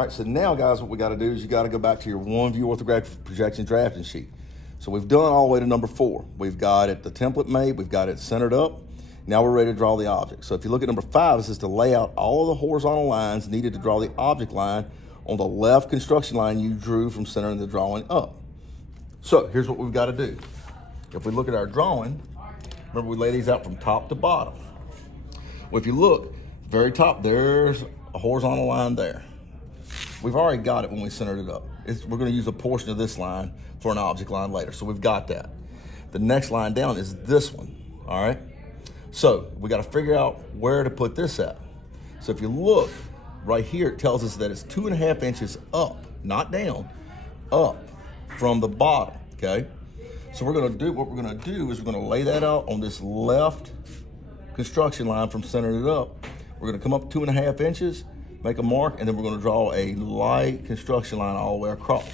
All right, so now, guys, what we got to do is you got to go back to your one-view orthographic projection drafting sheet. So we've done all the way to number 4. We've got it, the template made, we've got it centered up. Now we're ready to draw the object. So if you look at number 5, it says to lay out all of the horizontal lines needed to draw the object line on the left construction line you drew from centering the drawing up. So here's what we've got to do. If we look at our drawing, remember we lay these out from top to bottom. Well, if you look, very top, there's a horizontal line there. We've already got it when we centered it up. We're going to use a portion of this line for an object line later, so we've got that. The next line down is this one, all right? So we got to figure out where to put this at. So if you look right here, it tells us that it's 2.5 inches up, not down, up from the bottom, okay? So what we're going to do is we're going to lay that out on this left construction line from centering it up. We're going to come up 2.5 inches, make a mark, and then we're going to draw a light construction line all the way across.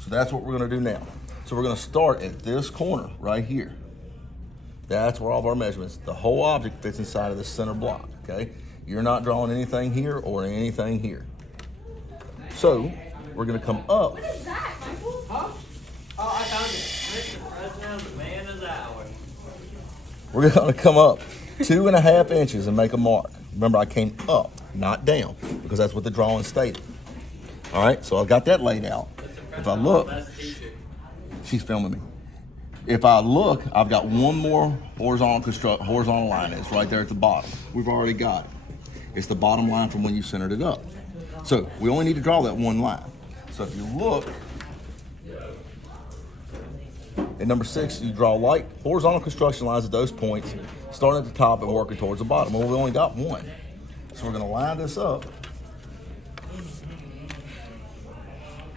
So that's what we're going to do now. So we're going to start at this corner right here. That's where all of our measurements, the whole object fits inside of this center block, okay? You're not drawing anything here or anything here. So we're going to come up. What is that, Michael? Huh? Oh, I found it. Mr. President, the man is ours. We're going to come up 2.5 inches and make a mark. Remember, I came up, not down, because that's what the drawing stated. All right, so I've got that laid out. If I look, she's filming me. If I look, I've got one more horizontal line. It's right there at the bottom. We've already got it. It's the bottom line from when you centered it up. So we only need to draw that one line. So if you look at number 6, you draw light horizontal construction lines at those points, starting at the top and working towards the bottom. Well, we only got one. So we're going to line this up.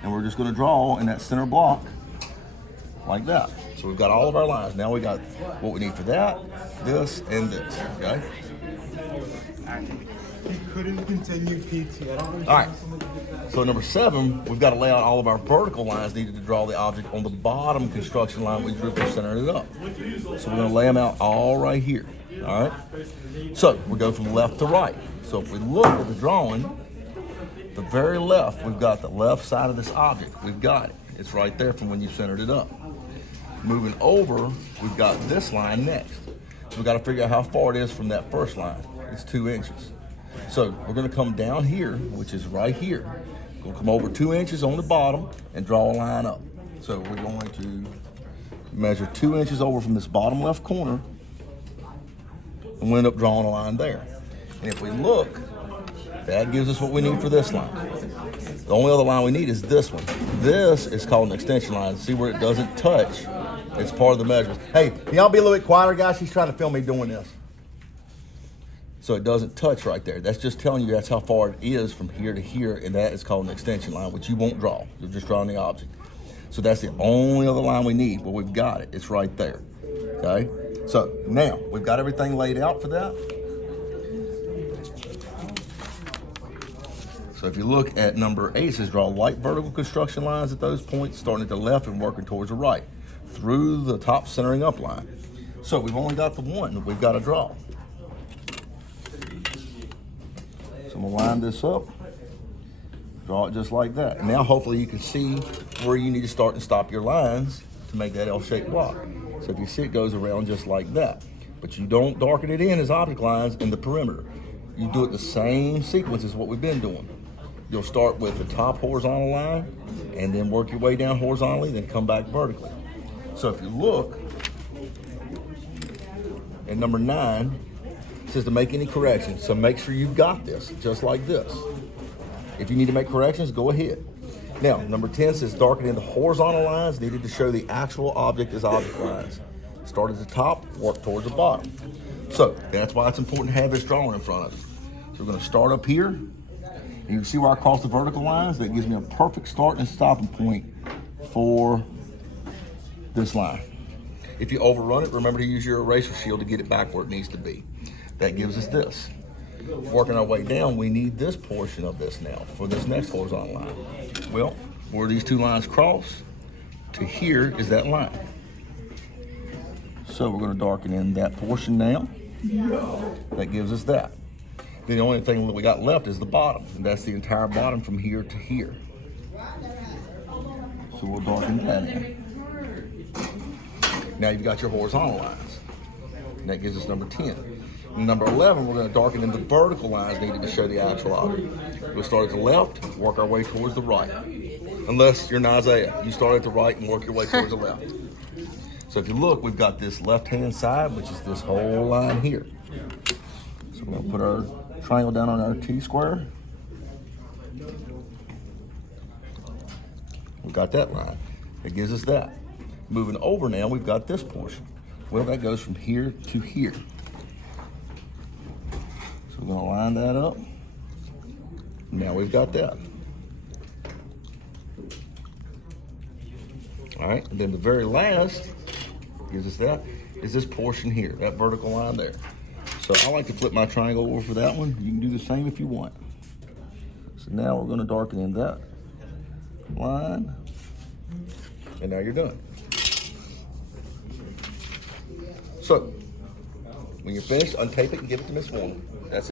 And we're just going to draw in that center block like that. So we've got all of our lines. Now we got what we need for that, this, and this, okay? He couldn't continue PT. I don't All right, so number 7, we've got to lay out all of our vertical lines needed to draw the object on the bottom construction line we drew for centering it up. So we're going to lay them out all right here, all right? So we go from left to right. So if we look at the drawing, the very left, we've got the left side of this object. We've got it. It's right there from when you centered it up. Moving over, we've got this line next. So we've got to figure out how far it is from that first line. It's 2 inches. So we're going to come down here, which is right here. We're going to come over 2 inches on the bottom and draw a line up. So we're going to measure 2 inches over from this bottom left corner, and we'll end up drawing a line there. And if we look, that gives us what we need for this line. The only other line we need is this one. This is called an extension line. See where it doesn't touch? It's part of the measurement. Hey, can y'all be a little bit quieter, guys? She's trying to film me doing this. So it doesn't touch right there. That's just telling you that's how far it is from here to here, and that is called an extension line, which you won't draw. You're just drawing the object. So that's the only other line we need. Well, we've got it. It's right there, okay? So now we've got everything laid out for that. So if you look at number 8, it says draw light vertical construction lines at those points, starting at the left and working towards the right, through the top centering up line. So we've only got the one that we've got to draw. So I'm going to line this up, draw it just like that. Now hopefully you can see where you need to start and stop your lines to make that L-shaped block. So if you see, it goes around just like that. But you don't darken it in as object lines in the perimeter. You do it the same sequence as what we've been doing. You'll start with the top horizontal line and then work your way down horizontally, then come back vertically. So if you look at number 9, it says to make any corrections. So make sure you've got this, just like this. If you need to make corrections, go ahead. Now, number 10 says darken in the horizontal lines needed to show the actual object as object lines. Start at the top, work towards the bottom. So that's why it's important to have this drawing in front of you. So we're going to start up here. And you can see where I cross the vertical lines. That gives me a perfect start and stopping point for this line. If you overrun it, remember to use your eraser shield to get it back where it needs to be. That gives us this. Working our way down, we need this portion of this now for this next horizontal line. Well, where these two lines cross to here is that line. So we're going to darken in that portion now. That gives us that. Then the only thing that we got left is the bottom, and that's the entire bottom from here to here. So we'll darken that in. Now you've got your horizontal lines. And that gives us number 10. And number 11, we're going to darken in the vertical lines needed to show the actual object. We'll start at the left, work our way towards the right. Unless you're in Isaiah, you start at the right and work your way towards the left. So if you look, we've got this left-hand side, which is this whole line here. So we're going to put our triangle down on our T-square. We've got that line. It gives us that. Moving over now, we've got this portion. Well, that goes from here to here. So we're gonna line that up. Now we've got that. All right, and then the very last gives us that, is this portion here, that vertical line there. So I like to flip my triangle over for that one. You can do the same if you want. So now we're gonna darken in that line, and now you're done. So, when you're finished, untape it and give it to Miss Woman. That's it.